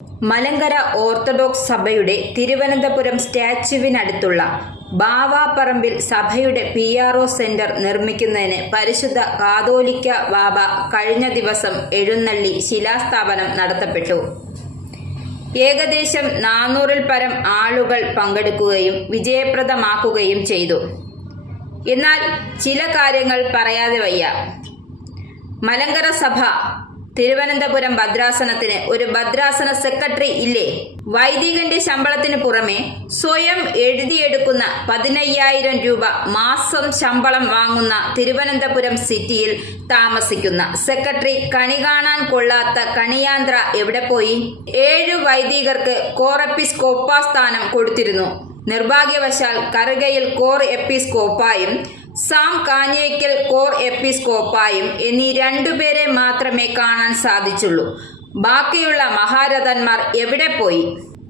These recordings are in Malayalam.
മലങ്കര ഓർത്തഡോക്സ് സഭയുടെ തിരുവനന്തപുരം സ്റ്റാച്യുവിനടുത്തുള്ള ബാവാപ്പറമ്പിൽ സഭയുടെ PRO സെന്റർ നിർമ്മിക്കുന്നതിന് പരിശുദ്ധ കാതോലിക്ക ബാവ കഴിഞ്ഞ ദിവസം എഴുന്നള്ളി ശിലാസ്ഥാപനം നടത്തപ്പെട്ടു. ഏകദേശം 400-ൽ പരം ആളുകൾ പങ്കെടുക്കുകയും വിജയപ്രദമാക്കുകയും ചെയ്തു. എന്നാൽ ചില കാര്യങ്ങൾ പറയാതെ വയ്യ. മലങ്കര സഭ തിരുവനന്തപുരം ഭദ്രാസനത്തിന് ഒരു ഭദ്രാസന സെക്രട്ടറി ഇല്ലേ? വൈദികന്റെ ശമ്പളത്തിന് പുറമെ സ്വയം എഴുതിയെടുക്കുന്ന 15,000 രൂപ മാസം ശമ്പളം വാങ്ങുന്ന തിരുവനന്തപുരം സിറ്റിയിൽ താമസിക്കുന്ന സെക്രട്ടറി കണി കാണാൻ കൊള്ളാത്ത കണിയാന്ത്ര എവിടെ പോയി? 7 വൈദികർക്ക് കോർ എപ്പിസ്കോപ്പ സ്ഥാനം കൊടുത്തിരുന്നു. നിർഭാഗ്യവശാൽ Karukayil core എപ്പിസ്കോപ്പായും Sam Kanjikkal core എപ്പിസ്കോപ്പായും എന്നീ 2 പേരെ മാത്രമേ കാണാൻ സാധിച്ചുള്ളൂ. ബാക്കിയുള്ള മഹാരഥന്മാർ എവിടെ പോയി?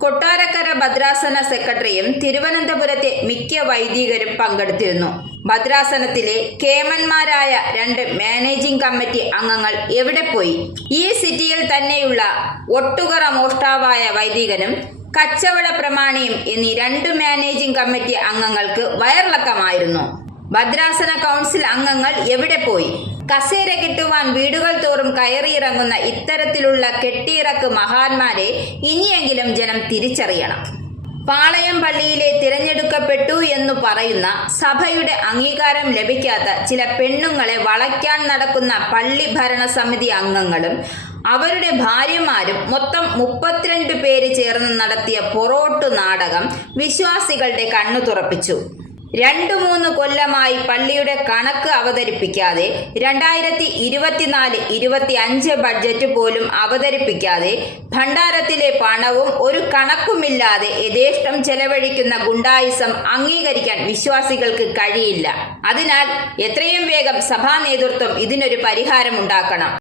കൊട്ടാരക്കര ഭദ്രാസന സെക്രട്ടറിയും തിരുവനന്തപുരത്തെ മിക്ക വൈദികരും പങ്കെടുത്തിരുന്നു. ഭദ്രാസനത്തിലെ കേമന്മാരായ 2 മാനേജിംഗ് കമ്മിറ്റി അംഗങ്ങൾ എവിടെ പോയി? ഈ സിറ്റിയിൽ തന്നെയുള്ള ഒട്ടുകറ മോഷ്ടാവായ വൈദികനും കച്ചവട പ്രമാണിയും എന്നീ 2 മാനേജിംഗ് കമ്മിറ്റി അംഗങ്ങൾക്ക് വയറിളക്കമായിരുന്നു. ഭദ്രാസന കൗൺസിൽ അംഗങ്ങൾ എവിടെ പോയി? കസേര കിട്ടുവാൻ വീടുകൾ തോറും കയറിയിറങ്ങുന്ന ഇത്തരത്തിലുള്ള കെട്ടിയിറക്ക് മഹാന്മാരെ ഇനിയെങ്കിലും ജനം തിരിച്ചറിയണം. പാളയം പള്ളിയിലെ തിരഞ്ഞെടുക്കപ്പെട്ടു എന്നു പറയുന്ന സഭയുടെ അംഗീകാരം ലഭിക്കാത്ത ചില പെണ്ണുങ്ങളെ വളയ്ക്കാൻ നടക്കുന്ന പള്ളി ഭരണസമിതി അംഗങ്ങളും അവരുടെ ഭാര്യമാരും മൊത്തം 32 പേര് ചേർന്ന് നടത്തിയ പൊറോട്ടു നാടകം വിശ്വാസികളുടെ കണ്ണു തുറപ്പിച്ചു. 2-3 കൊല്ലമായി പള്ളിയുടെ കണക്ക് അവതരിപ്പിക്കാതെ 2024-25 ബഡ്ജറ്റ് പോലും അവതരിപ്പിക്കാതെ ഭണ്ഡാരത്തിലെ പണവും ഒരു കണക്കുമില്ലാതെ യഥേഷ്ടം ചെലവഴിക്കുന്ന ഗുണ്ടായിസം അംഗീകരിക്കാൻ വിശ്വാസികൾക്ക് കഴിയില്ല. അതിനാൽ എത്രയും വേഗം സഭാ നേതൃത്വം ഇതിനൊരു പരിഹാരമുണ്ടാക്കണം.